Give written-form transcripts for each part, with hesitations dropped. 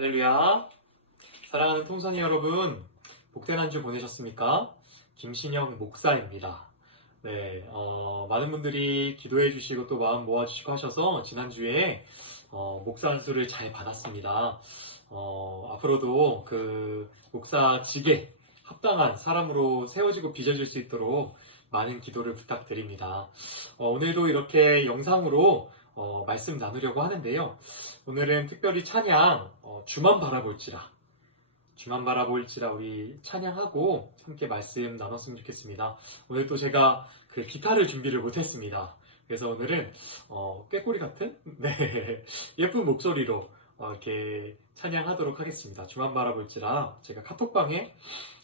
할렐루야. 사랑하는 통선이 여러분, 복된 한 주 보내셨습니까? 김신영 목사입니다. 네, 많은 분들이 기도해 주시고 또 마음 모아주시고 하셔서 지난주에 목사 안수를 잘 받았습니다. 앞으로도 그 목사직에 합당한 사람으로 세워지고 빚어질 수 있도록 많은 기도를 부탁드립니다. 오늘도 이렇게 영상으로 말씀 나누려고 하는데요. 오늘은 특별히 찬양 주만 바라볼지라 우리 찬양하고 함께 말씀 나눴으면 좋겠습니다. 오늘 또 제가 그 기타를 준비를 못했습니다. 그래서 오늘은 꾀꼬리 같은 네, 예쁜 목소리로 이렇게 찬양하도록 하겠습니다. 주만 바라볼지라 제가 카톡방에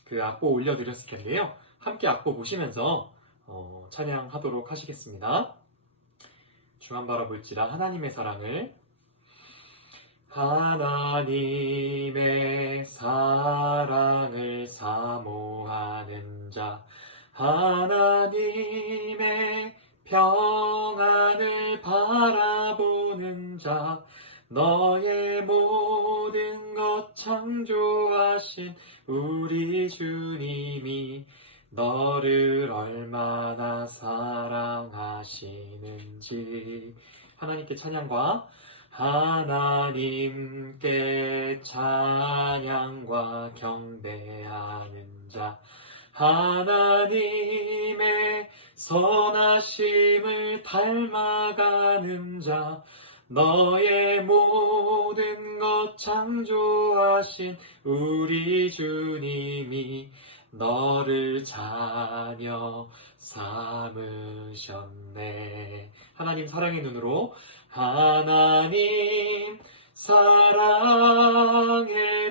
그 악보 올려드렸을 텐데요. 함께 악보 보시면서 찬양하도록 하시겠습니다. 주만 바라볼지라 하나님의 사랑을 사모하는 자 하나님의 평안을 바라보는 자 너의 모든 것 창조하신 우리 주님이 너를 얼마나 사랑하시는지 하나님께 찬양과 하나님께 찬양과 경배하는 자 하나님의 선하심을 닮아가는 자 너의 모든 것 창조하신 우리 주님이 너를 자녀 삼으셨네. 하나님 사랑의 눈으로 하나님 사랑의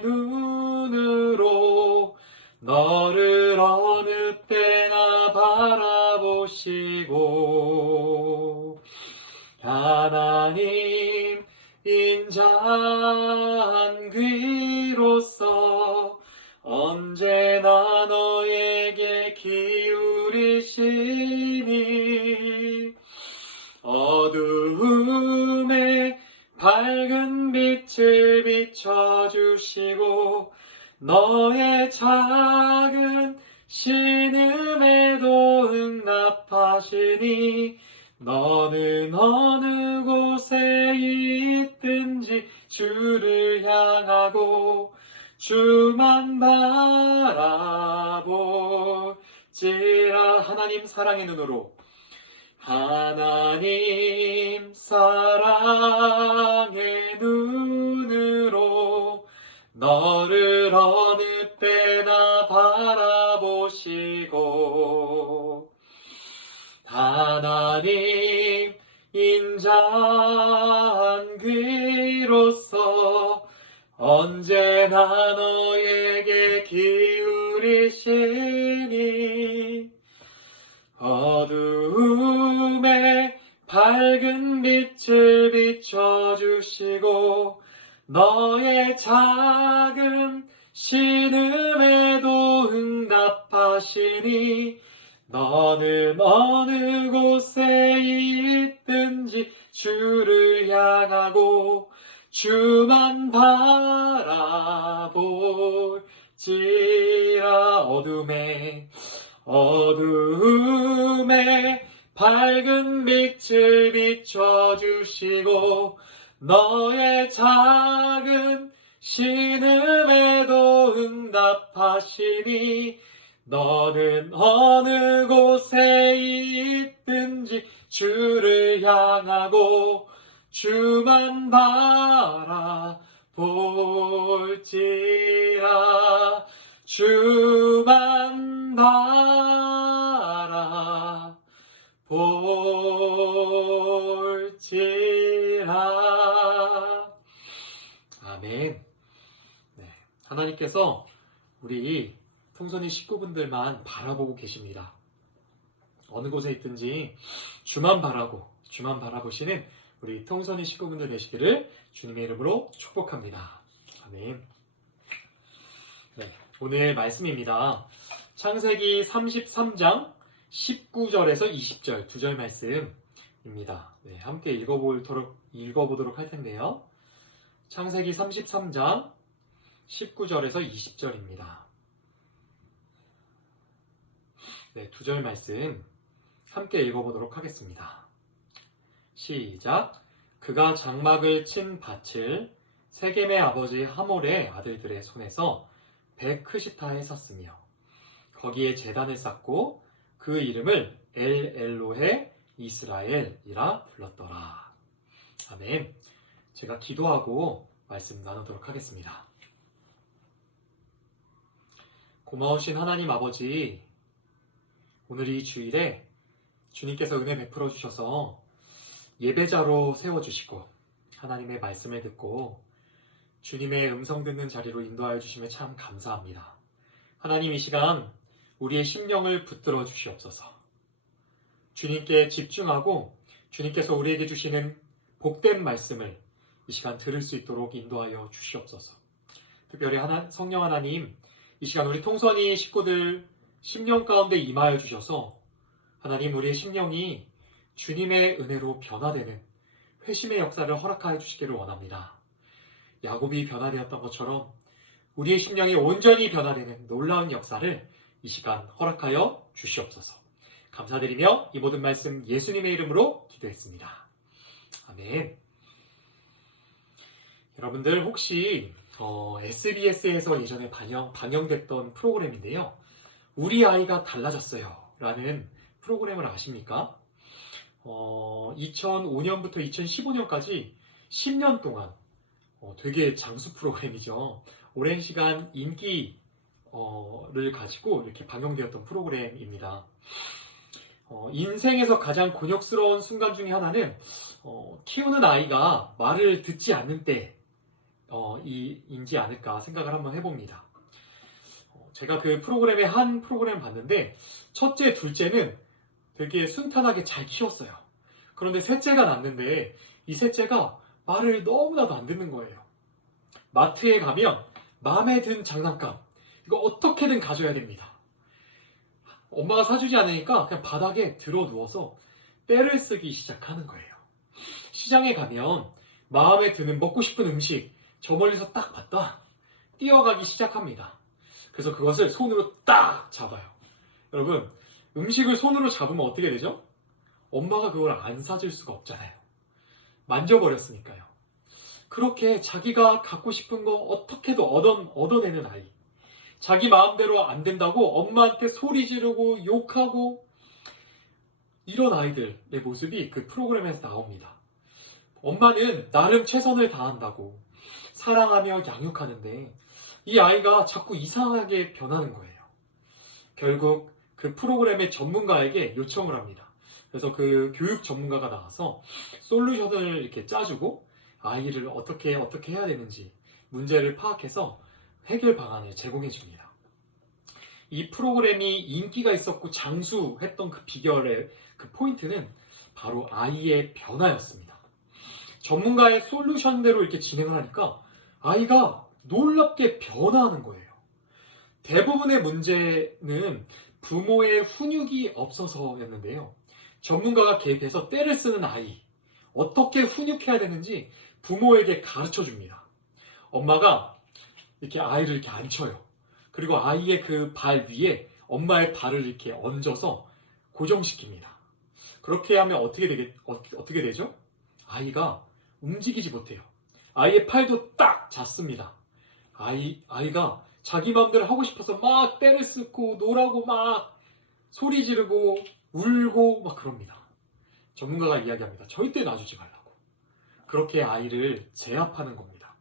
눈으로 너를 어느 때나 바라보시고 하나님 인자한 귀로서 언제나 너에게 기울이시니 어두움에 밝은 빛을 비춰주시고 너의 작은 신음에도 응답하시니 너는 어느 곳에 있든지 주를 향하고 주만 바라볼지라 하나님 사랑의 눈으로 하나님 사랑의 눈으로 너를 어느 때나 바라보시고 하나님 인자한 귀로서 언제나 너에게 기울이시니 어두움에 밝은 빛을 비춰주시고 너의 작은 신음에도 응답하시니 너는 어느 곳에 있든지 주를 향하고 주만 바라볼지라 어두움에 밝은 빛을 비춰주시고 너의 작은 신음에도 응답하시니 너는 어느 곳에 있든지 주를 향하고 주만 바라볼지라 주만 바라볼지라 아멘. 네, 하나님께서 우리 통선이 식구분들만 바라보고 계십니다. 어느 곳에 있든지 주만 바라보시는 우리 통선이 식구분들 되시기를 주님의 이름으로 축복합니다. 아멘. 네, 오늘 말씀입니다. 창세기 33장 19절에서 20절 두 절 말씀입니다. 네, 함께 읽어보도록 할 텐데요. 창세기 33장 19절에서 20절입니다. 네, 두 절 말씀 함께 읽어보도록 하겠습니다. 시작. 그가 장막을 친 밭을 세겜의 아버지 하몰의 아들들의 손에서 베크시타에 샀으며 거기에 제단을 쌓고 그 이름을 엘로헤 이스라엘이라 불렀더라. 아멘. 제가 기도하고 말씀 나누도록 하겠습니다. 고마우신 하나님 아버지, 오늘 이 주일에 주님께서 은혜 베풀어 주셔서 예배자로 세워주시고 하나님의 말씀을 듣고 주님의 음성 듣는 자리로 인도하여 주심에 참 감사합니다. 하나님, 이 시간 우리의 심령을 붙들어 주시옵소서. 주님께 집중하고 주님께서 우리에게 주시는 복된 말씀을 이 시간 들을 수 있도록 인도하여 주시옵소서. 특별히 성령 하나님, 이 시간 우리 통선이 식구들 심령 가운데 임하여 주셔서 하나님, 우리의 심령이 주님의 은혜로 변화되는 회심의 역사를 허락하여 주시기를 원합니다. 야곱이 변화되었던 것처럼 우리의 심령이 온전히 변화되는 놀라운 역사를 이 시간 허락하여 주시옵소서. 감사드리며 이 모든 말씀 예수님의 이름으로 기도했습니다. 아멘. 여러분들 혹시 SBS에서 예전에 방영됐던 프로그램인데요. 우리 아이가 달라졌어요 라는 프로그램을 아십니까? 2005년부터 2015년까지 10년 동안 되게 장수 프로그램이죠. 오랜 시간 인기를 가지고 이렇게 방영되었던 프로그램입니다. 인생에서 가장 곤욕스러운 순간 중에 하나는 키우는 아이가 말을 듣지 않는 때인지 않을까 생각을 한번 해봅니다. 제가 그 한 프로그램을 봤는데 첫째, 둘째는 되게 순탄하게 잘 키웠어요. 그런데 셋째가 났는데 이 셋째가 말을 너무나도 안 듣는 거예요. 마트에 가면 마음에 든 장난감 이거 어떻게든 가져야 됩니다. 엄마가 사주지 않으니까 그냥 바닥에 들어 누워서 떼를 쓰기 시작하는 거예요. 시장에 가면 마음에 드는 먹고 싶은 음식 저 멀리서 딱 봤다 뛰어가기 시작합니다. 그래서 그것을 손으로 딱 잡아요. 여러분, 음식을 손으로 잡으면 어떻게 되죠? 엄마가 그걸 안 사줄 수가 없잖아요. 만져버렸으니까요. 그렇게 자기가 갖고 싶은 거 어떻게도 얻어내는 아이. 자기 마음대로 안 된다고 엄마한테 소리 지르고 욕하고 이런 아이들의 모습이 그 프로그램에서 나옵니다. 엄마는 나름 최선을 다한다고 사랑하며 양육하는데 이 아이가 자꾸 이상하게 변하는 거예요. 결국 그 프로그램의 전문가에게 요청을 합니다. 그래서 그 교육 전문가가 나와서 솔루션을 이렇게 짜주고 아이를 어떻게 해야 되는지 문제를 파악해서 해결 방안을 제공해 줍니다. 이 프로그램이 인기가 있었고 장수했던 그 비결의 그 포인트는 바로 아이의 변화였습니다. 전문가의 솔루션대로 이렇게 진행을 하니까 아이가 놀랍게 변화하는 거예요. 대부분의 문제는 부모의 훈육이 없어서였는데요. 전문가가 개입해서 떼를 쓰는 아이, 어떻게 훈육해야 되는지 부모에게 가르쳐 줍니다. 엄마가 이렇게 아이를 이렇게 앉혀요. 그리고 아이의 그 발 위에 엄마의 발을 이렇게 얹어서 고정시킵니다. 그렇게 하면 어떻게 되죠? 아이가 움직이지 못해요. 아이의 팔도 딱 잤습니다. 아이가 자기 마음대로 하고 싶어서 막 떼를 쓰고 놀라고 막 소리 지르고 울고 막 그럽니다. 전문가가 이야기합니다. 절대 놔주지 말라고. 그렇게 아이를 제압하는 겁니다.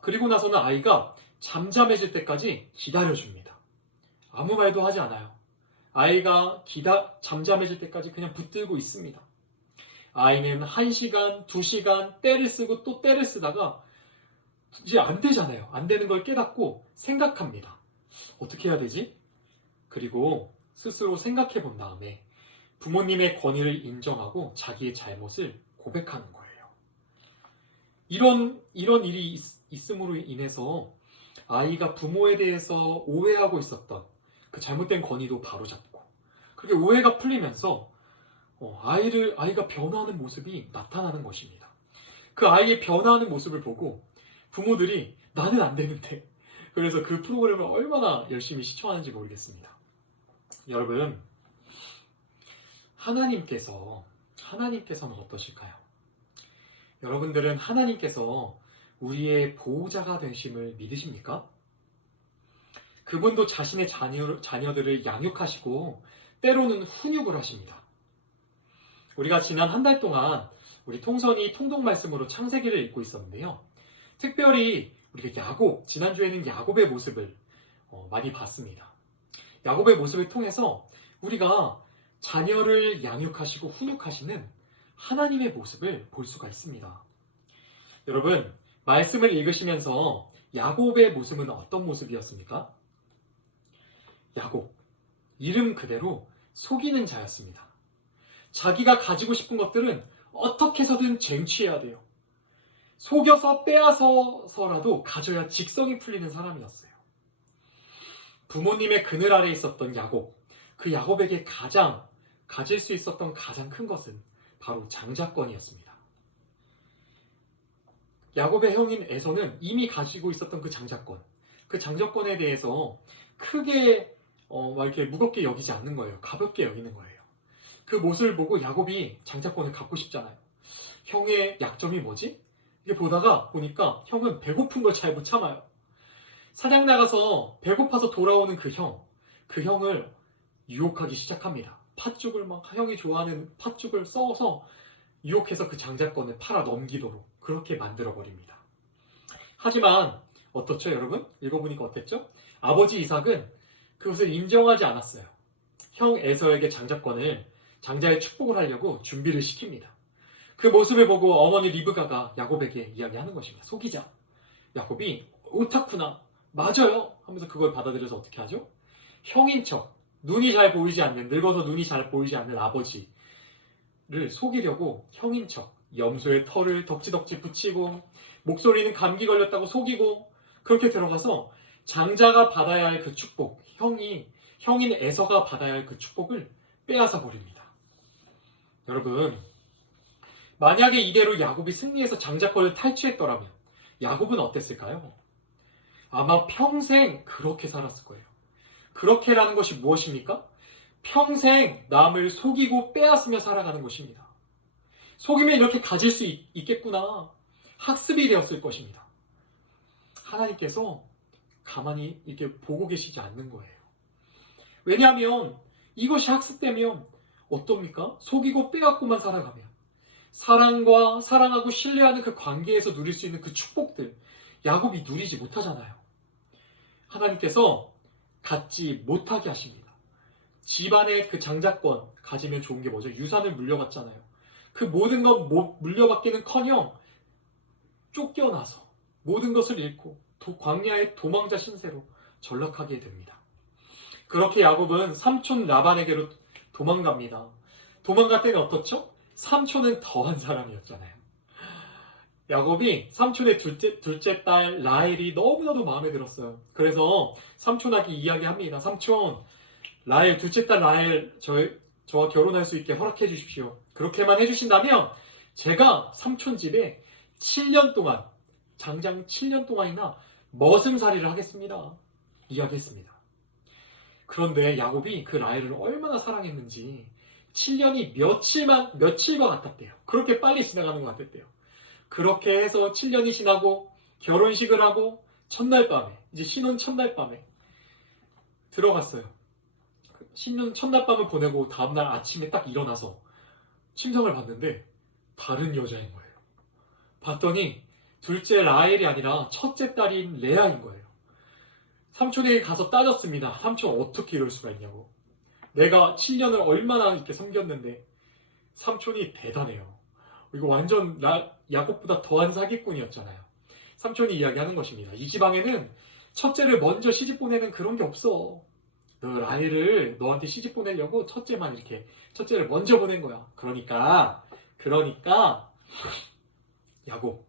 그리고 나서는 아이가 잠잠해질 때까지 기다려줍니다. 아무 말도 하지 않아요. 아이가 잠잠해질 때까지 그냥 붙들고 있습니다. 아이는 1시간, 2시간 떼를 쓰고 또 떼를 쓰다가 이제 안 되잖아요. 안 되는 걸 깨닫고 생각합니다. 어떻게 해야 되지? 그리고 스스로 생각해 본 다음에 부모님의 권위를 인정하고 자기의 잘못을 고백하는 거예요. 이런 일이 있음으로 인해서 아이가 부모에 대해서 오해하고 있었던 그 잘못된 권위도 바로잡고 그렇게 오해가 풀리면서 아이가 변화하는 모습이 나타나는 것입니다. 그 아이의 변화하는 모습을 보고 부모들이 나는 안 되는데 그래서 그 프로그램을 얼마나 열심히 시청하는지 모르겠습니다. 여러분, 하나님께서는 어떠실까요? 여러분들은 하나님께서 우리의 보호자가 되심을 믿으십니까? 그분도 자신의 자녀들을 양육하시고 때로는 훈육을 하십니다. 우리가 지난 한 달 동안 우리 통선이 통독 말씀으로 창세기를 읽고 있었는데요. 특별히 우리가 지난주에는 야곱의 모습을 많이 봤습니다. 야곱의 모습을 통해서 우리가 자녀를 양육하시고 훈육하시는 하나님의 모습을 볼 수가 있습니다. 여러분, 말씀을 읽으시면서 야곱의 모습은 어떤 모습이었습니까? 야곱, 이름 그대로 속이는 자였습니다. 자기가 가지고 싶은 것들은 어떻게 해서든 쟁취해야 돼요. 속여서 빼앗아서라도 가져야 직성이 풀리는 사람이었어요. 부모님의 그늘 아래 있었던 야곱, 그 야곱에게 가질 수 있었던 가장 큰 것은 바로 장자권이었습니다. 야곱의 형인 에서는 이미 가지고 있었던 그 장자권에 대해서 크게 이렇게 무겁게 여기지 않는 거예요. 가볍게 여기는 거예요. 그 모습을 보고 야곱이 장자권을 갖고 싶잖아요. 형의 약점이 뭐지? 이게 보니까 형은 배고픈 걸 잘 못 참아요. 사냥 나가서 배고파서 돌아오는 그 형을 유혹하기 시작합니다. 형이 좋아하는 팥죽을 써서 유혹해서 그 장자권을 팔아 넘기도록 그렇게 만들어버립니다. 하지만 어떻죠, 여러분? 읽어보니까 어땠죠? 아버지 이삭은 그것을 인정하지 않았어요. 형 에서에게 장자의 축복을 하려고 준비를 시킵니다. 그 모습을 보고 어머니 리브가가 야곱에게 이야기하는 것입니다. 속이자. 야곱이 옳다구나, 맞아요 하면서 그걸 받아들여서 어떻게 하죠? 형인 척, 늙어서 눈이 잘 보이지 않는 아버지를 속이려고 형인 척 염소의 털을 덕지덕지 붙이고 목소리는 감기 걸렸다고 속이고 그렇게 들어가서 장자가 받아야 할 그 축복, 형인 에서가 받아야 할 그 축복을 빼앗아 버립니다. 여러분, 만약에 이대로 야곱이 승리해서 장자권을 탈취했더라면 야곱은 어땠을까요? 아마 평생 그렇게 살았을 거예요. 그렇게라는 것이 무엇입니까? 평생 남을 속이고 빼앗으며 살아가는 것입니다. 속이면 이렇게 가질 수 있겠구나. 학습이 되었을 것입니다. 하나님께서 가만히 이렇게 보고 계시지 않는 거예요. 왜냐하면 이것이 학습되면 어떻습니까? 속이고 빼앗고만 살아가면 사랑하고 신뢰하는 그 관계에서 누릴 수 있는 그 축복들, 야곱이 누리지 못하잖아요. 하나님께서 갖지 못하게 하십니다. 집안의 그 장자권 가지면 좋은 게 뭐죠? 유산을 물려받잖아요. 그 모든 것 물려받기는커녕 쫓겨나서 모든 것을 잃고 광야의 도망자 신세로 전락하게 됩니다. 그렇게 야곱은 삼촌 라반에게로 도망갑니다. 도망갈 때는 어떻죠? 삼촌은 더한 사람이었잖아요. 야곱이 삼촌의 둘째 딸 라헬이 너무나도 마음에 들었어요. 그래서 삼촌에게 이야기합니다. 삼촌, 둘째 딸 라헬 저와 결혼할 수 있게 허락해 주십시오. 그렇게만 해주신다면 제가 삼촌 집에 7년 동안, 장장 7년 동안이나 머슴살이를 하겠습니다. 이야기했습니다. 그런데 야곱이 그 라헬을 얼마나 사랑했는지 7년이 며칠과 같았대요. 그렇게 빨리 지나가는 것 같았대요. 그렇게 해서 7년이 지나고 결혼식을 하고 첫날 밤에, 이제 신혼 첫날 밤에 들어갔어요. 신혼 첫날 밤을 보내고 다음날 아침에 딱 일어나서 침상을 봤는데 다른 여자인 거예요. 봤더니 둘째 라헬이 아니라 첫째 딸인 레아인 거예요. 삼촌에게 가서 따졌습니다. 삼촌 어떻게 이럴 수가 있냐고. 내가 7년을 얼마나 이렇게 섬겼는데. 삼촌이 대단해요. 이거 완전 야곱보다 더한 사기꾼이었잖아요. 삼촌이 이야기하는 것입니다. 이 지방에는 첫째를 먼저 시집 보내는 그런 게 없어. 너 라헬을 너한테 시집 보내려고 첫째를 먼저 보낸 거야. 그러니까 야곱,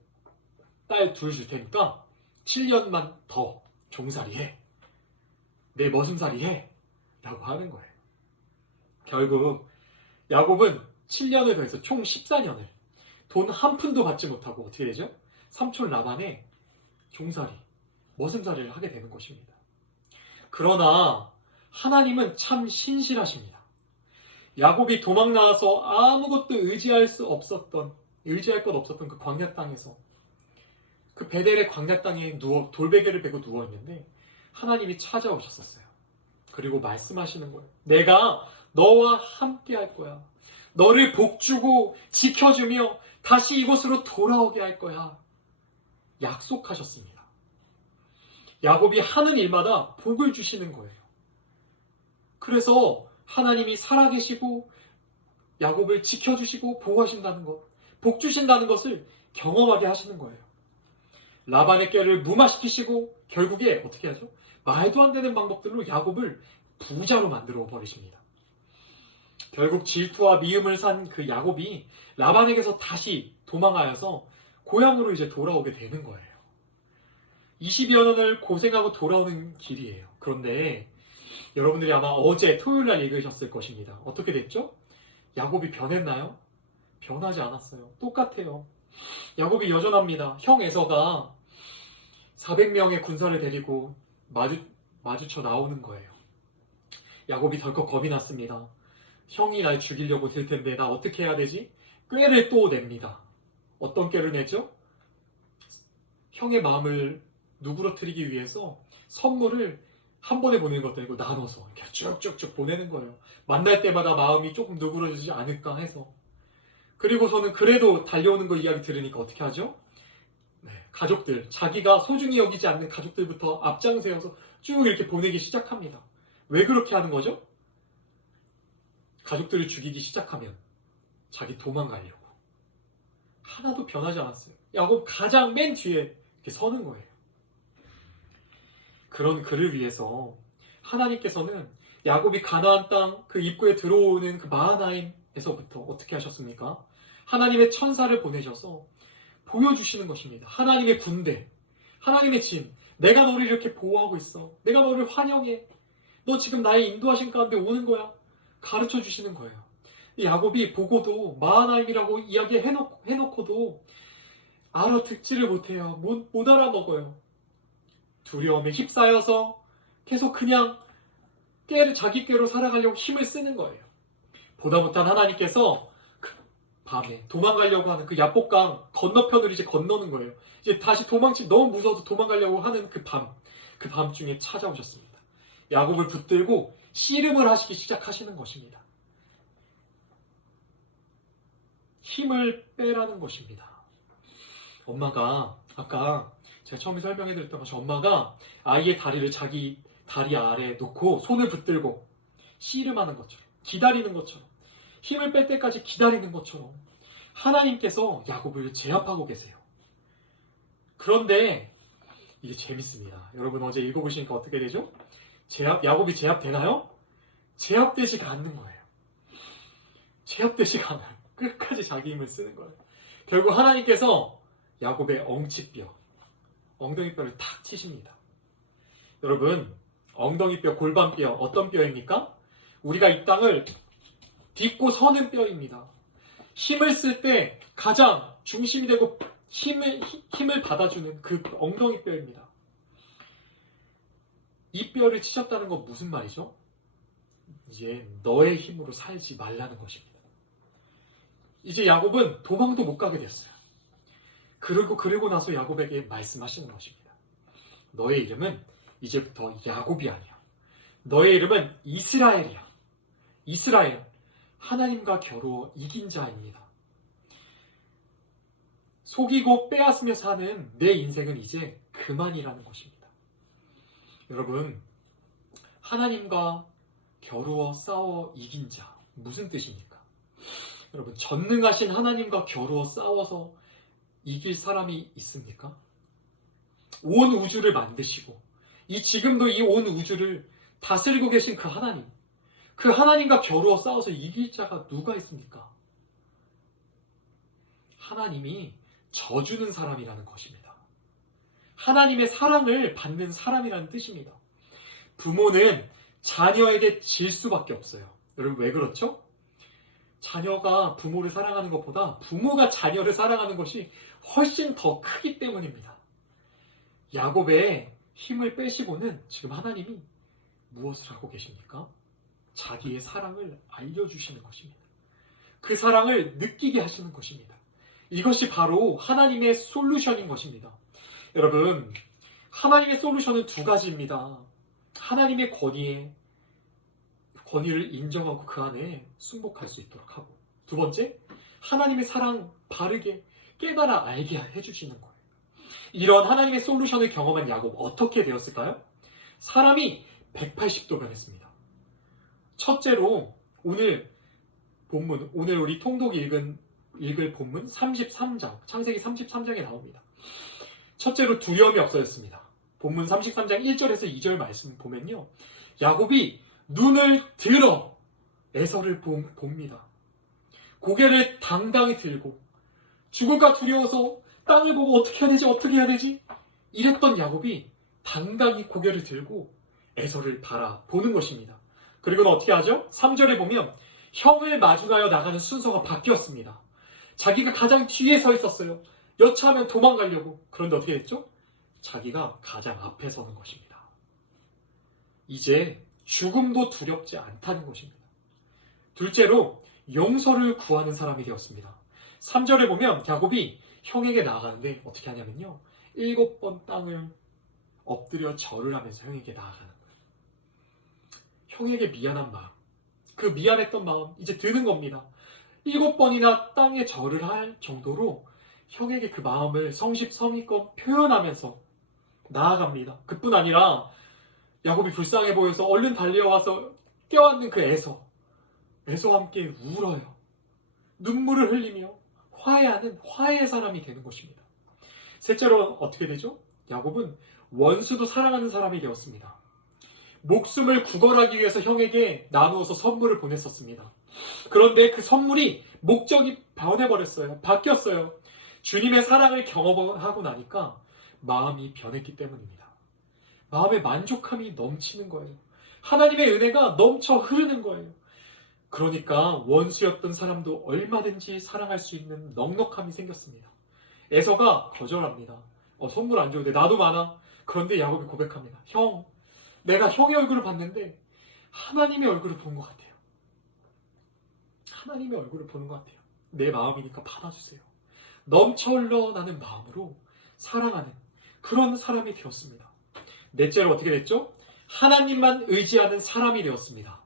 딸 둘 줄 테니까 7년만 더 종살이 해. 내 머슴살이 해. 라고 하는 거예요. 결국 야곱은 7년을 더해서 총 14년을 돈 한 푼도 받지 못하고 어떻게 되죠? 삼촌 라반의 종살이, 머슴살이를 하게 되는 것입니다. 그러나 하나님은 참 신실하십니다. 야곱이 도망 나와서 아무것도 의지할 것 없었던 그 광야 땅에서, 그 베델의 광야 땅에 돌베개를 베고 누워 있는데 하나님이 찾아오셨었어요. 그리고 말씀하시는 거예요. 내가 너와 함께 할 거야. 너를 복주고 지켜주며 다시 이곳으로 돌아오게 할 거야. 약속하셨습니다. 야곱이 하는 일마다 복을 주시는 거예요. 그래서 하나님이 살아계시고 야곱을 지켜주시고 보호하신다는 것, 복 주신다는 것을 경험하게 하시는 거예요. 라반의 꾀를 무마시키시고 결국에 어떻게 하죠? 말도 안 되는 방법들로 야곱을 부자로 만들어 버리십니다. 결국 질투와 미움을 산 그 야곱이 라반에게서 다시 도망하여서 고향으로 이제 돌아오게 되는 거예요. 20여 년을 고생하고 돌아오는 길이에요. 그런데 여러분들이 아마 어제 토요일 날 읽으셨을 것입니다. 어떻게 됐죠? 야곱이 변했나요? 변하지 않았어요. 똑같아요. 야곱이 여전합니다. 형 에서가 400명의 군사를 데리고 마주쳐 나오는 거예요. 야곱이 덜컥 겁이 났습니다. 형이 날 죽이려고 들 텐데 나 어떻게 해야 되지? 꾀를 또 냅니다. 어떤 꾀를 내죠? 형의 마음을 누그러뜨리기 위해서 선물을 한 번에 보내는 것도 아니고 나눠서 이렇게 쭉쭉쭉 보내는 거예요. 만날 때마다 마음이 조금 누그러지지 않을까 해서. 그리고서는 그래도 달려오는 거 이야기 들으니까 어떻게 하죠? 가족들, 자기가 소중히 여기지 않는 가족들부터 앞장세워서 쭉 이렇게 보내기 시작합니다. 왜 그렇게 하는 거죠? 가족들을 죽이기 시작하면 자기 도망가려고. 하나도 변하지 않았어요. 야곱 가장 맨 뒤에 이렇게 서는 거예요. 그런 그를 위해서 하나님께서는 야곱이 가나안 땅 그 입구에 들어오는 그 마하나임에서부터 어떻게 하셨습니까? 하나님의 천사를 보내셔서 보여주시는 것입니다. 하나님의 군대, 하나님의 짐, 내가 너를 이렇게 보호하고 있어. 내가 너를 환영해. 너 지금 나의 인도하신 가운데 오는 거야. 가르쳐 주시는 거예요. 야곱이 보고도 마하나임이라고 이야기해놓고도 알아듣지를 못해요. 못 알아먹어요. 두려움에 휩싸여서 계속 그냥 자기 꾀로 살아가려고 힘을 쓰는 거예요. 보다 못한 하나님께서 그 밤에 도망가려고 하는 그 야복강 건너편을 이제 건너는 거예요. 이제 다시 너무 무서워서 도망가려고 하는 그 밤중에 찾아오셨습니다. 야곱을 붙들고 씨름을 하시기 시작하시는 것입니다. 힘을 빼라는 것입니다. 엄마가 아까 제가 처음에 설명해드렸던 것처럼 엄마가 아이의 다리를 자기 다리 아래에 놓고 손을 붙들고 씨름하는 것처럼, 기다리는 것처럼, 힘을 뺄 때까지 기다리는 것처럼 하나님께서 야곱을 제압하고 계세요. 그런데 이게 재밌습니다. 여러분 어제 읽어보시니까 어떻게 되죠? 야곱이 제압되나요? 제압되지가 않는 거예요. 제압되지가 않아요. 끝까지 자기 힘을 쓰는 거예요. 결국 하나님께서 야곱의 엉덩이뼈를 탁 치십니다. 여러분, 엉덩이뼈, 골반뼈 어떤 뼈입니까? 우리가 이 땅을 딛고 서는 뼈입니다. 힘을 쓸 때 가장 중심이 되고 힘을 받아주는 그 엉덩이뼈입니다. 이 뼈를 치셨다는 건 무슨 말이죠? 이제 너의 힘으로 살지 말라는 것입니다. 이제 야곱은 도망도 못 가게 됐어요. 그리고 나서 야곱에게 말씀하시는 것입니다. 너의 이름은 이제부터 야곱이 아니야. 너의 이름은 이스라엘이야. 이스라엘, 하나님과 겨루어 이긴 자입니다. 속이고 빼앗으며 사는 내 인생은 이제 그만이라는 것입니다. 여러분, 하나님과 겨루어 싸워 이긴 자, 무슨 뜻입니까? 여러분, 전능하신 하나님과 겨루어 싸워서 이길 사람이 있습니까? 온 우주를 만드시고 지금도 이 온 우주를 다스리고 계신 그 하나님, 그 하나님과 겨루어 싸워서 이길 자가 누가 있습니까? 하나님이 져주는 사람이라는 것입니다. 하나님의 사랑을 받는 사람이라는 뜻입니다. 부모는 자녀에게 질 수밖에 없어요. 여러분 왜 그렇죠? 자녀가 부모를 사랑하는 것보다 부모가 자녀를 사랑하는 것이 훨씬 더 크기 때문입니다. 야곱의 힘을 빼시고는 지금 하나님이 무엇을 하고 계십니까? 자기의 사랑을 알려주시는 것입니다. 그 사랑을 느끼게 하시는 것입니다. 이것이 바로 하나님의 솔루션인 것입니다. 여러분, 하나님의 솔루션은 두 가지입니다. 하나님의 권위를 인정하고 그 안에 순복할 수 있도록 하고, 두 번째, 하나님의 사랑 바르게 깨달아 알게 해주시는 거예요. 이런 하나님의 솔루션을 경험한 야곱, 어떻게 되었을까요? 사람이 180도 변했습니다. 첫째로 오늘 우리 통독이 읽을 본문 33장, 창세기 33장에 나옵니다. 첫째로 두려움이 없어졌습니다. 본문 33장 1절에서 2절 말씀 보면요, 야곱이 눈을 들어 에서를 봅니다. 고개를 당당히 들고 죽을까 두려워서 땅을 보고 어떻게 해야 되지? 이랬던 야곱이 당당히 고개를 들고 에서를 바라보는 것입니다. 그리고는 어떻게 하죠? 3절에 보면 형을 마중하여 나가는 순서가 바뀌었습니다. 자기가 가장 뒤에 서 있었어요. 여차하면 도망가려고. 그런데 어떻게 됐죠? 자기가 가장 앞에 서는 것입니다. 이제 죽음도 두렵지 않다는 것입니다. 둘째로 용서를 구하는 사람이 되었습니다. 3절에 보면 야곱이 형에게 나아가는데 어떻게 하냐면요, 7번 땅을 엎드려 절을 하면서 형에게 나아가는 거예요. 형에게 미안한 마음, 그 미안했던 마음 이제 드는 겁니다. 7번이나 땅에 절을 할 정도로 형에게 그 마음을 성심성의껏 표현하면서 나아갑니다. 그뿐 아니라 야곱이 불쌍해 보여서 얼른 달려와서 껴안는 그 에서와 함께 울어요. 눈물을 흘리며 화해하는 화해의 사람이 되는 것입니다. 셋째로 어떻게 되죠? 야곱은 원수도 사랑하는 사람이 되었습니다. 목숨을 구걸하기 위해서 형에게 나누어서 선물을 보냈었습니다. 그런데 그 선물이 목적이 변해버렸어요. 바뀌었어요. 주님의 사랑을 경험하고 나니까 마음이 변했기 때문입니다. 마음의 만족함이 넘치는 거예요. 하나님의 은혜가 넘쳐 흐르는 거예요. 그러니까 원수였던 사람도 얼마든지 사랑할 수 있는 넉넉함이 생겼습니다. 에서가 거절합니다. 선물 안 줘도 돼. 나도 많아. 그런데 야곱이 고백합니다. 형, 내가 형의 얼굴을 봤는데 하나님의 얼굴을 본 것 같아요. 하나님의 얼굴을 보는 것 같아요. 내 마음이니까 받아주세요. 넘쳐 흘러나는 마음으로 사랑하는 그런 사람이 되었습니다. 넷째로 어떻게 됐죠? 하나님만 의지하는 사람이 되었습니다.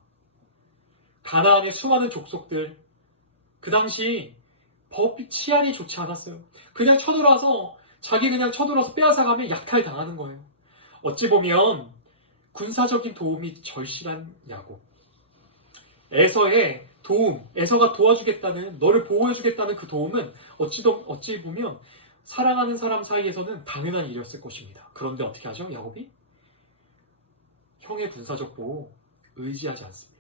가나안의 수많은 족속들, 그 당시 법이 치안이 좋지 않았어요. 그냥 쳐들어와서 빼앗아가면 약탈당하는 거예요. 어찌 보면 군사적인 도움이 절실한 야곱, 에서의 도움, 에서가 도와주겠다는, 너를 보호해주겠다는 그 도움은 어찌 보면 사랑하는 사람 사이에서는 당연한 일이었을 것입니다. 그런데 어떻게 하죠? 야곱이 형의 군사적 보호 의지하지 않습니다.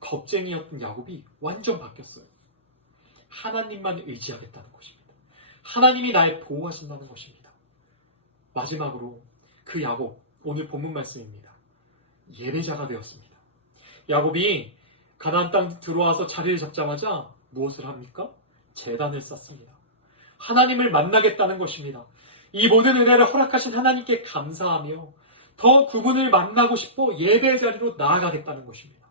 겁쟁이였던 야곱이 완전 바뀌었어요. 하나님만 의지하겠다는 것입니다. 하나님이 날 보호하신다는 것입니다. 마지막으로 그 야곱, 오늘 본문 말씀입니다. 예배자가 되었습니다. 야곱이 가나안 땅 들어와서 자리를 잡자마자 무엇을 합니까? 제단을 쌓습니다. 하나님을 만나겠다는 것입니다. 이 모든 은혜를 허락하신 하나님께 감사하며 더 그분을 만나고 싶어 예배의 자리로 나아가겠다는 것입니다.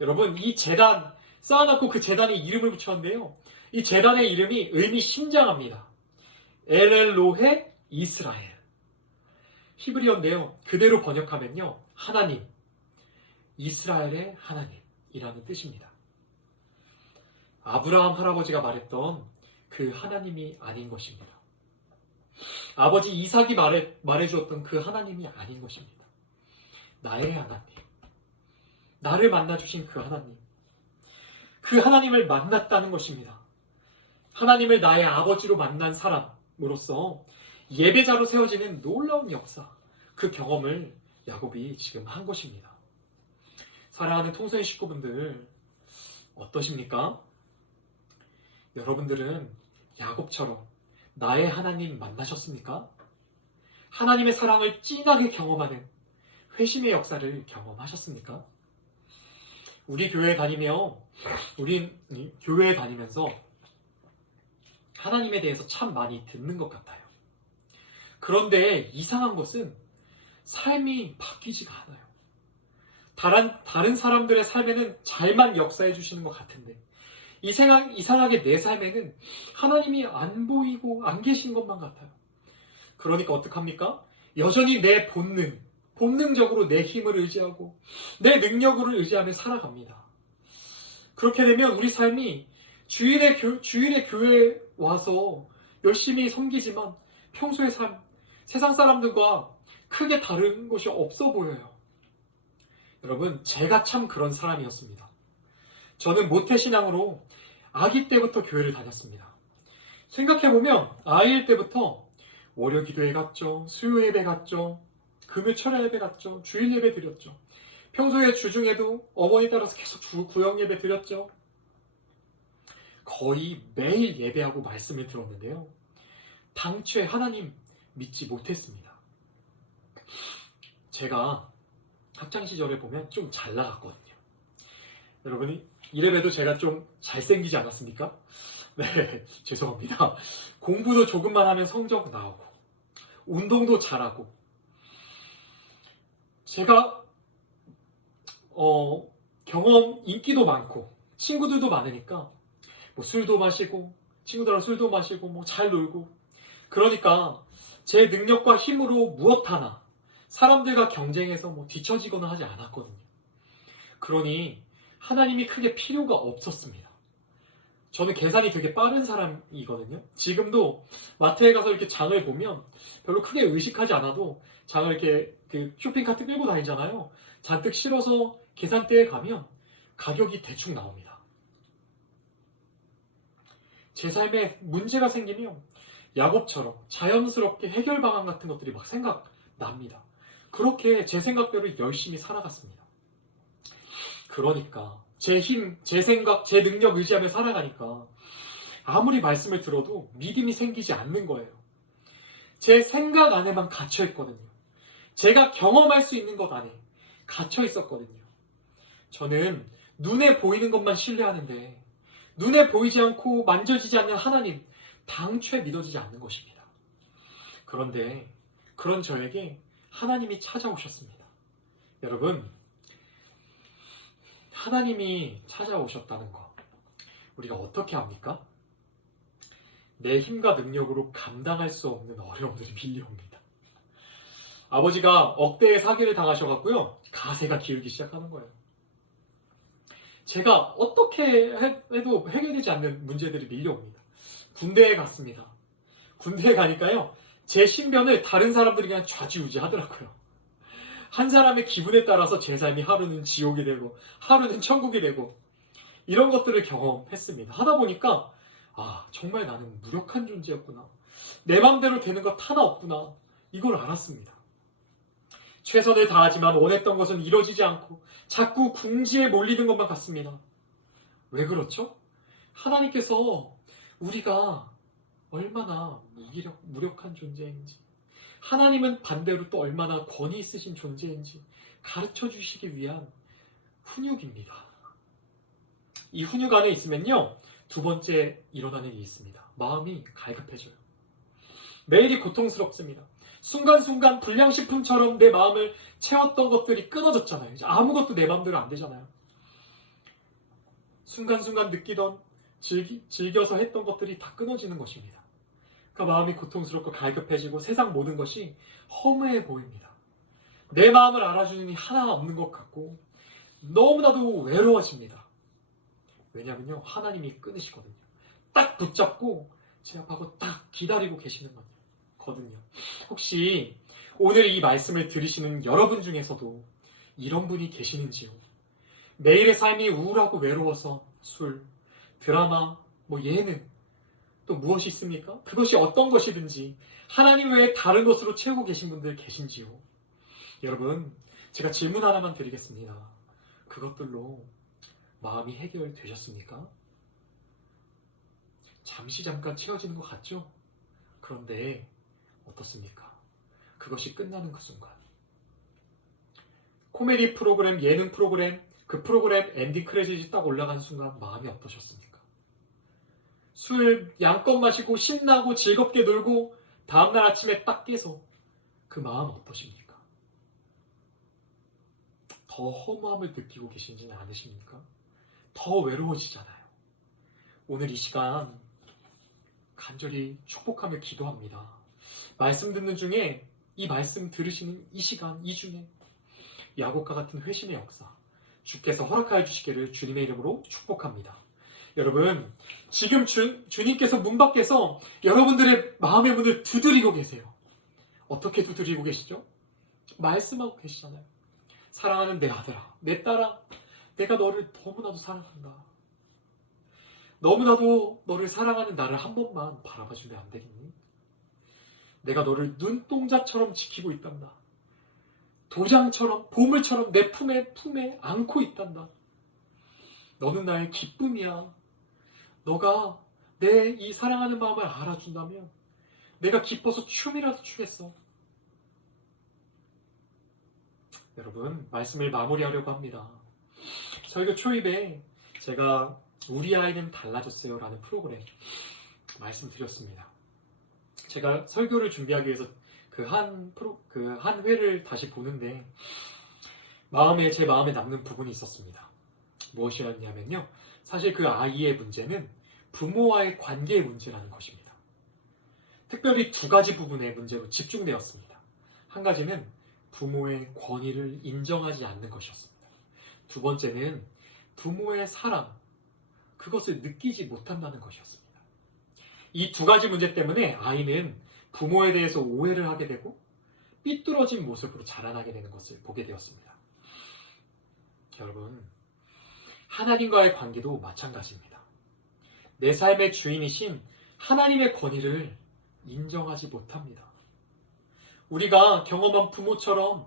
여러분, 이 제단 쌓아놓고 그 제단에 이름을 붙였는데요, 이 제단의 이름이 의미심장합니다. 엘엘로헤 이스라엘, 히브리어인데요, 그대로 번역하면요, 하나님, 이스라엘의 하나님이라는 뜻입니다. 아브라함 할아버지가 말했던 그 하나님이 아닌 것입니다. 아버지 이삭이 말해주었던 그 하나님이 아닌 것입니다. 나의 하나님, 나를 만나주신 그 하나님, 그 하나님을 만났다는 것입니다. 하나님을 나의 아버지로 만난 사람으로서 예배자로 세워지는 놀라운 역사, 그 경험을 야곱이 지금 한 것입니다. 사랑하는 통성의 식구분들, 어떠십니까? 여러분들은 야곱처럼 나의 하나님 만나셨습니까? 하나님의 사랑을 진하게 경험하는 회심의 역사를 경험하셨습니까? 우리 교회에 다니면서 하나님에 대해서 참 많이 듣는 것 같아요. 그런데 이상한 것은 삶이 바뀌지가 않아요. 다른 사람들의 삶에는 잘만 역사해 주시는 것 같은데 이상하게 내 삶에는 하나님이 안 보이고 안 계신 것만 같아요. 그러니까 어떡합니까? 여전히 내 본능적으로 내 힘을 의지하고 내 능력을 의지하며 살아갑니다. 그렇게 되면 우리 삶이 주일에 교회에 와서 열심히 섬기지만 평소의 삶, 세상 사람들과 크게 다른 것이 없어 보여요. 여러분, 제가 참 그런 사람이었습니다. 저는 모태신앙으로 아기 때부터 교회를 다녔습니다. 생각해보면 아이일 때부터 월요 기도회 갔죠. 수요 예배 갔죠. 금요 철야 예배 갔죠. 주일 예배 드렸죠. 평소에 주중에도 어머니 따라서 계속 구역 예배 드렸죠. 거의 매일 예배하고 말씀을 들었는데요. 당초에 하나님 믿지 못했습니다. 제가 학창시절에 보면 좀 잘 나갔거든요. 여러분이 이래봬도 제가 좀 잘생기지 않았습니까? 네, 죄송합니다. 공부도 조금만 하면 성적 나오고 운동도 잘하고 제가 인기도 많고 친구들도 많으니까 뭐 술도 마시고 친구들하고 술도 마시고 뭐 잘 놀고 그러니까 제 능력과 힘으로 무엇 하나 사람들과 경쟁해서 뭐 뒤처지거나 하지 않았거든요. 그러니 하나님이 크게 필요가 없었습니다. 저는 계산이 되게 빠른 사람이거든요. 지금도 마트에 가서 이렇게 장을 보면 별로 크게 의식하지 않아도 장을 이렇게 그 쇼핑카트 끌고 다니잖아요. 잔뜩 실어서 계산대에 가면 가격이 대충 나옵니다. 제 삶에 문제가 생기면 야곱처럼 자연스럽게 해결 방안 같은 것들이 막 생각납니다. 그렇게 제 생각대로 열심히 살아갔습니다. 그러니까 제 힘, 제 생각, 제 능력 의지하며 살아가니까 아무리 말씀을 들어도 믿음이 생기지 않는 거예요. 제 생각 안에만 갇혀 있거든요. 제가 경험할 수 있는 것 안에 갇혀 있었거든요. 저는 눈에 보이는 것만 신뢰하는데 눈에 보이지 않고 만져지지 않는 하나님 당초에 믿어지지 않는 것입니다. 그런데 그런 저에게 하나님이 찾아오셨습니다. 여러분, 하나님이 찾아오셨다는 거 우리가 어떻게 합니까? 내 힘과 능력으로 감당할 수 없는 어려움들이 밀려옵니다. 아버지가 억대의 사기를 당하셔갖고요. 가세가 기울기 시작하는 거예요. 제가 어떻게 해도 해결되지 않는 문제들이 밀려옵니다. 군대에 갔습니다. 군대에 가니까요. 제 신변을 다른 사람들이 그냥 좌지우지 하더라고요. 한 사람의 기분에 따라서 제 삶이 하루는 지옥이 되고 하루는 천국이 되고 이런 것들을 경험했습니다. 하다 보니까 정말 나는 무력한 존재였구나. 내 맘대로 되는 것 하나 없구나. 이걸 알았습니다. 최선을 다하지만 원했던 것은 이루어지지 않고 자꾸 궁지에 몰리는 것만 같습니다. 왜 그렇죠? 하나님께서 우리가 얼마나 무력한 존재인지 하나님은 반대로 또 얼마나 권위 있으신 존재인지 가르쳐 주시기 위한 훈육입니다. 이 훈육 안에 있으면요. 두 번째 일어나는 일이 있습니다. 마음이 갈급해져요. 매일이 고통스럽습니다. 순간순간 불량식품처럼 내 마음을 채웠던 것들이 끊어졌잖아요. 이제 아무것도 내 마음대로 안 되잖아요. 순간순간 느끼던 즐겨서 했던 것들이 다 끊어지는 것입니다. 그러니까 마음이 고통스럽고 갈급해지고 세상 모든 것이 허무해 보입니다. 내 마음을 알아주는 이 하나 없는 것 같고 너무나도 외로워집니다. 왜냐하면요. 하나님이 끊으시거든요. 딱 붙잡고 제 앞하고 딱 기다리고 계시는 거거든요. 혹시 오늘 이 말씀을 들으시는 여러분 중에서도 이런 분이 계시는지요? 매일의 삶이 우울하고 외로워서 술, 드라마, 예능 또 무엇이 있습니까? 그것이 어떤 것이든지 하나님 외에 다른 것으로 채우고 계신 분들 계신지요? 여러분, 제가 질문 하나만 드리겠습니다. 그것들로 마음이 해결되셨습니까? 잠깐 채워지는 것 같죠? 그런데 어떻습니까? 그것이 끝나는 그 순간 코미디 프로그램, 예능 프로그램, 그 프로그램 엔딩 크레딧이 딱 올라간 순간 마음이 어떠셨습니까? 술 양껏 마시고 신나고 즐겁게 놀고 다음날 아침에 딱 깨서 그 마음 어떠십니까? 더 허무함을 느끼고 계신지는 않으십니까? 더 외로워지잖아요. 오늘 이 시간 간절히 축복하며 기도합니다. 말씀 듣는 중에 이 말씀 들으시는 이 시간, 이 중에 야곱과 같은 회심의 역사 주께서 허락하여 주시기를 주님의 이름으로 축복합니다. 여러분, 지금 주님께서 문 밖에서 여러분들의 마음의 문을 두드리고 계세요. 어떻게 두드리고 계시죠? 말씀하고 계시잖아요. 사랑하는 내 아들아, 내 딸아, 내가 너를 너무나도 사랑한다. 너무나도 너를 사랑하는 나를 한 번만 바라봐주면 안 되겠니? 내가 너를 눈동자처럼 지키고 있단다. 도장처럼, 보물처럼 내 품에 안고 있단다. 너는 나의 기쁨이야. 너가 내 이 사랑하는 마음을 알아준다면 내가 기뻐서 춤이라도 추겠어. 여러분, 말씀을 마무리하려고 합니다. 설교 초입에 제가 우리 아이는 달라졌어요 라는 프로그램 말씀드렸습니다. 제가 설교를 준비하기 위해서 그 한 회를 다시 보는데 제 마음에 남는 부분이 있었습니다. 무엇이었냐면요. 사실 그 아이의 문제는 부모와의 관계의 문제라는 것입니다. 특별히 두 가지 부분의 문제로 집중되었습니다. 한 가지는 부모의 권위를 인정하지 않는 것이었습니다. 두 번째는 부모의 사랑, 그것을 느끼지 못한다는 것이었습니다. 이 두 가지 문제 때문에 아이는 부모에 대해서 오해를 하게 되고 삐뚤어진 모습으로 자라나게 되는 것을 보게 되었습니다. 여러분, 하나님과의 관계도 마찬가지입니다. 내 삶의 주인이신 하나님의 권위를 인정하지 못합니다. 우리가 경험한 부모처럼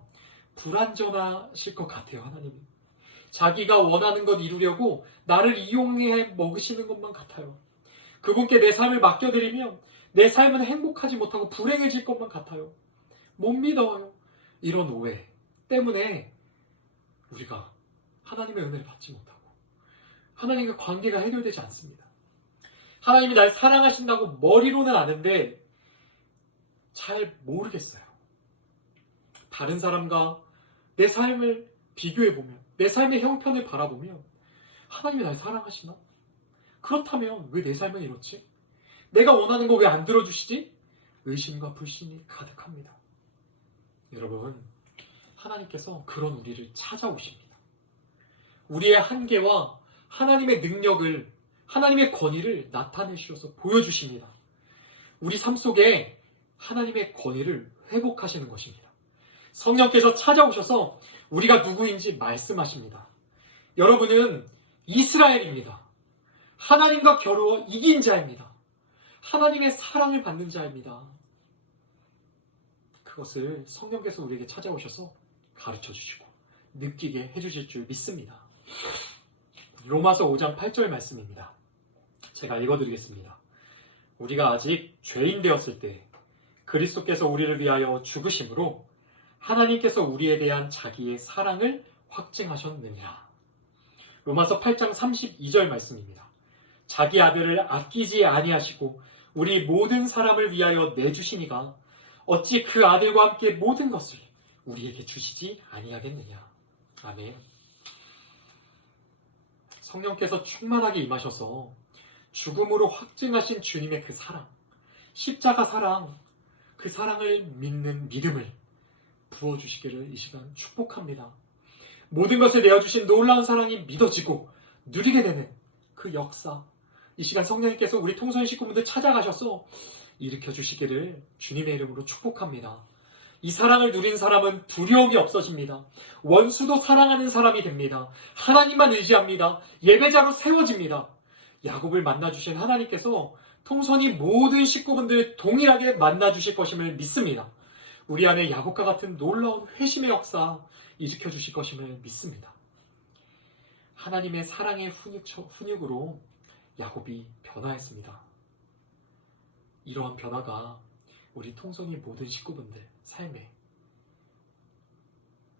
불완전하실 것 같아요, 하나님이. 자기가 원하는 것 이루려고 나를 이용해 먹으시는 것만 같아요. 그분께 내 삶을 맡겨드리면 내 삶은 행복하지 못하고 불행해질 것만 같아요. 못 믿어요. 이런 오해 때문에 우리가 하나님의 은혜를 받지 못하고 하나님과 관계가 해결되지 않습니다. 하나님이 날 사랑하신다고 머리로는 아는데 잘 모르겠어요. 다른 사람과 내 삶을 비교해보면, 내 삶의 형편을 바라보면 하나님이 날 사랑하시나? 그렇다면 왜 내 삶은 이렇지? 내가 원하는 거 왜 안 들어주시지? 의심과 불신이 가득합니다. 여러분, 하나님께서 그런 우리를 찾아오십니다. 우리의 한계와 하나님의 능력을, 하나님의 권위를 나타내주셔서 보여주십니다. 우리 삶 속에 하나님의 권위를 회복하시는 것입니다. 성령께서 찾아오셔서 우리가 누구인지 말씀하십니다. 여러분은 이스라엘입니다. 하나님과 겨루어 이긴 자입니다. 하나님의 사랑을 받는 자입니다. 그것을 성령께서 우리에게 찾아오셔서 가르쳐 주시고 느끼게 해주실 줄 믿습니다. 로마서 5장 8절 말씀입니다. 제가 읽어드리겠습니다. 우리가 아직 죄인 되었을 때 그리스도께서 우리를 위하여 죽으심으로 하나님께서 우리에 대한 자기의 사랑을 확증하셨느니라. 로마서 8장 32절 말씀입니다. 자기 아들을 아끼지 아니하시고 우리 모든 사람을 위하여 내주시니가 어찌 그 아들과 함께 모든 것을 우리에게 주시지 아니하겠느냐. 아멘. 성령께서 충만하게 임하셔서 죽음으로 확증하신 주님의 그 사랑, 십자가 사랑, 그 사랑을 믿는 믿음을 부어주시기를 이 시간 축복합니다. 모든 것을 내어주신 놀라운 사랑이 믿어지고 누리게 되는 그 역사, 이 시간 성령님께서 우리 통선 식구분들 찾아가셔서 일으켜주시기를 주님의 이름으로 축복합니다. 이 사랑을 누린 사람은 두려움이 없어집니다. 원수도 사랑하는 사람이 됩니다. 하나님만 의지합니다. 예배자로 세워집니다. 야곱을 만나주신 하나님께서 통선이 모든 식구분들 동일하게 만나주실 것임을 믿습니다. 우리 안에 야곱과 같은 놀라운 회심의 역사 일으켜주실 것임을 믿습니다. 하나님의 사랑의 훈육으로 야곱이 변화했습니다. 이러한 변화가 우리 통선이 모든 식구분들 삶에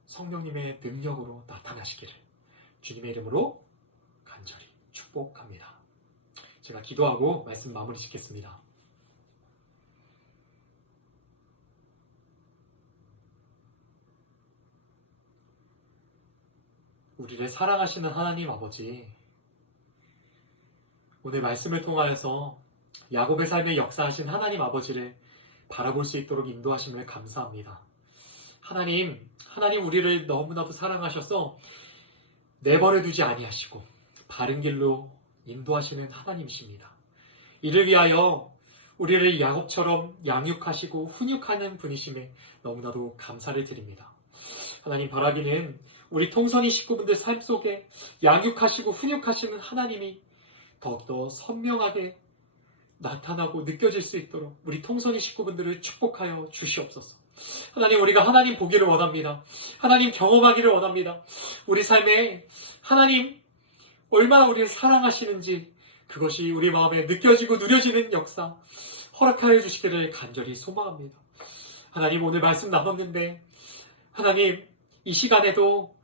성령님의 능력으로 나타나시기를 주님의 이름으로 간절히 축복합니다. 제가 기도하고 말씀 마무리 짓겠습니다. 우리를 사랑하시는 하나님 아버지, 오늘 말씀을 통하여서 야곱의 삶에 역사하신 하나님 아버지를 바라볼 수 있도록 인도하심을 감사합니다. 하나님 우리를 너무나도 사랑하셔서 내버려 두지 아니하시고 바른 길로 인도하시는 하나님이십니다. 이를 위하여 우리를 야곱처럼 양육하시고 훈육하는 분이심에 너무나도 감사를 드립니다. 하나님, 바라기는 우리 통선이 식구분들 삶 속에 양육하시고 훈육하시는 하나님이 더욱더 선명하게 나타나고 느껴질 수 있도록 우리 통선이 식구분들을 축복하여 주시옵소서. 하나님, 우리가 하나님 보기를 원합니다. 하나님 경험하기를 원합니다. 우리 삶에 하나님 얼마나 우리를 사랑하시는지 그것이 우리 마음에 느껴지고 누려지는 역사 허락하여 주시기를 간절히 소망합니다. 하나님, 오늘 말씀 나눴는데 하나님, 이 시간에도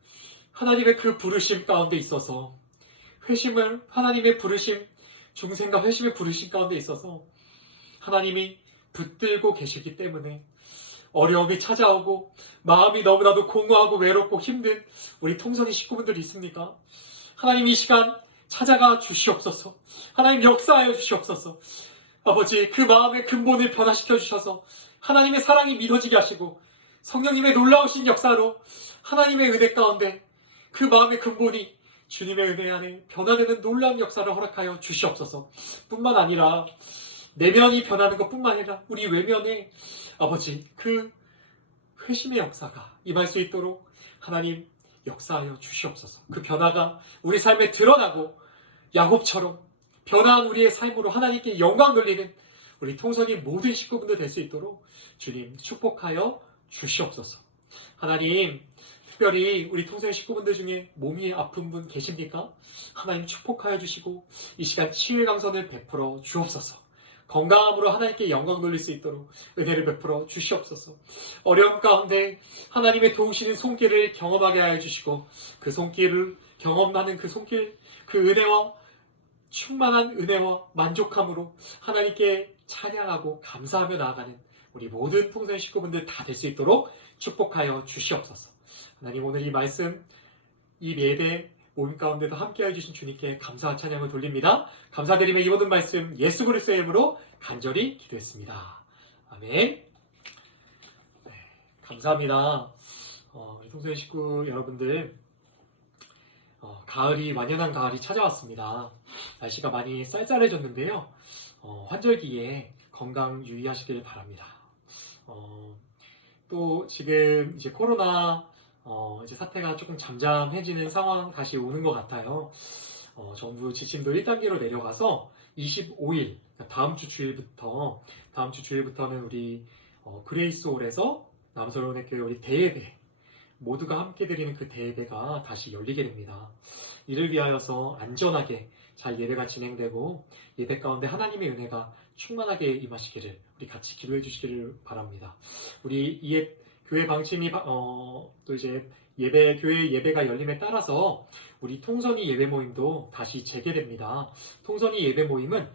하나님의 그 부르심 가운데 있어서 회심을, 하나님의 부르심, 중생과 회심의 부르심 가운데 있어서 하나님이 붙들고 계시기 때문에 어려움이 찾아오고 마음이 너무나도 공허하고 외롭고 힘든 우리 통선이 식구분들이 있습니까? 하나님, 이 시간 찾아가 주시옵소서. 하나님, 역사하여 주시옵소서. 아버지, 그 마음의 근본을 변화시켜 주셔서 하나님의 사랑이 믿어지게 하시고 성령님의 놀라우신 역사로 하나님의 은혜 가운데 그 마음의 근본이 주님의 은혜 안에 변화되는 놀라운 역사를 허락하여 주시옵소서. 뿐만 아니라 내면이 변하는 것뿐만 아니라 우리 외면에 아버지 그 회심의 역사가 임할 수 있도록 하나님 역사하여 주시옵소서. 그 변화가 우리 삶에 드러나고 야곱처럼 변화한 우리의 삶으로 하나님께 영광 돌리는 우리 통선이 모든 식구분들 될 수 있도록 주님 축복하여 주시옵소서. 하나님, 특별히 우리 통선 식구분들 중에 몸이 아픈 분 계십니까? 하나님 축복하여 주시고 이 시간 치유의 강선을 베풀어 주옵소서. 건강함으로 하나님께 영광 돌릴 수 있도록 은혜를 베풀어 주시옵소서. 어려움 가운데 하나님의 도우시는 손길을 경험하게 하여 주시고 그 손길을 경험하는 그 손길, 그 은혜와 충만한 은혜와 만족함으로 하나님께 찬양하고 감사하며 나아가는 우리 모든 통선 식구분들 다 될 수 있도록 축복하여 주시옵소서. 하나님, 오늘 이 말씀, 이 예배 모임 가운데도 함께해 주신 주님께 감사와 찬양을 돌립니다. 감사드리며 이 모든 말씀 예수 그리스도의 이름으로 간절히 기도했습니다. 아멘. 네, 감사합니다. 우리 통선 식구 여러분들, 가을이, 완연한 가을이 찾아왔습니다. 날씨가 많이 쌀쌀해졌는데요. 환절기에 건강 유의하시길 바랍니다. 또 지금 이제 코로나 이제 사태가 조금 잠잠해지는 상황 다시 오는 것 같아요. 정부 지침도 1단계로 내려가서 25일, 다음 주 주일부터는 우리 그레이스홀에서 남서론의교회 우리 대예배 모두가 함께 드리는 그 대예배가 다시 열리게 됩니다. 이를 위하여서 안전하게 잘 예배가 진행되고 예배 가운데 하나님의 은혜가 충만하게 임하시기를 우리 같이 기도해 주시기를 바랍니다. 우리 이 교회 방침이 또 이제 교회 예배가 열림에 따라서 우리 통선이 예배 모임도 다시 재개됩니다. 통선이 예배 모임은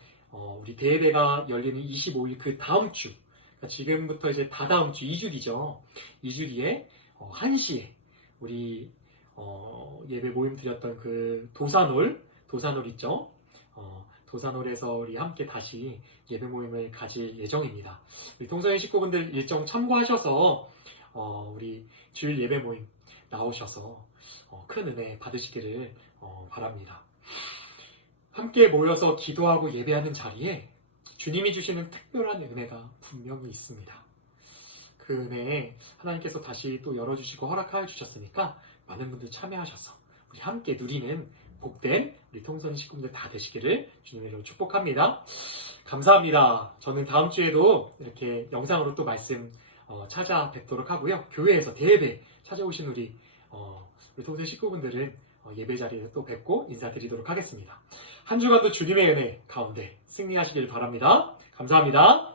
우리 대예배가 열리는 25일 그 다음 주, 그러니까 지금부터 이제 다다음 주 2주 뒤죠. 2주 뒤에 1시에 우리 예배 모임 드렸던 그 도산홀 있죠? 도산홀에서 우리 함께 다시 예배 모임을 가질 예정입니다. 우리 통선의 식구분들 일정 참고하셔서 우리 주일 예배 모임 나오셔서 큰 은혜 받으시기를 바랍니다. 함께 모여서 기도하고 예배하는 자리에 주님이 주시는 특별한 은혜가 분명히 있습니다. 그 은혜에 하나님께서 다시 또 열어주시고 허락하여 주셨으니까 많은 분들 참여하셔서 우리 함께 누리는 복된 우리 통선 식구분들 다 되시기를 주님의 이름으로 축복합니다. 감사합니다. 저는 다음 주에도 이렇게 영상으로 또 말씀 찾아뵙도록 하고요. 교회에서 대예배 찾아오신 우리 통선 식구분들은 예배 자리에서 또 뵙고 인사드리도록 하겠습니다. 한 주간도 주님의 은혜 가운데 승리하시길 바랍니다. 감사합니다.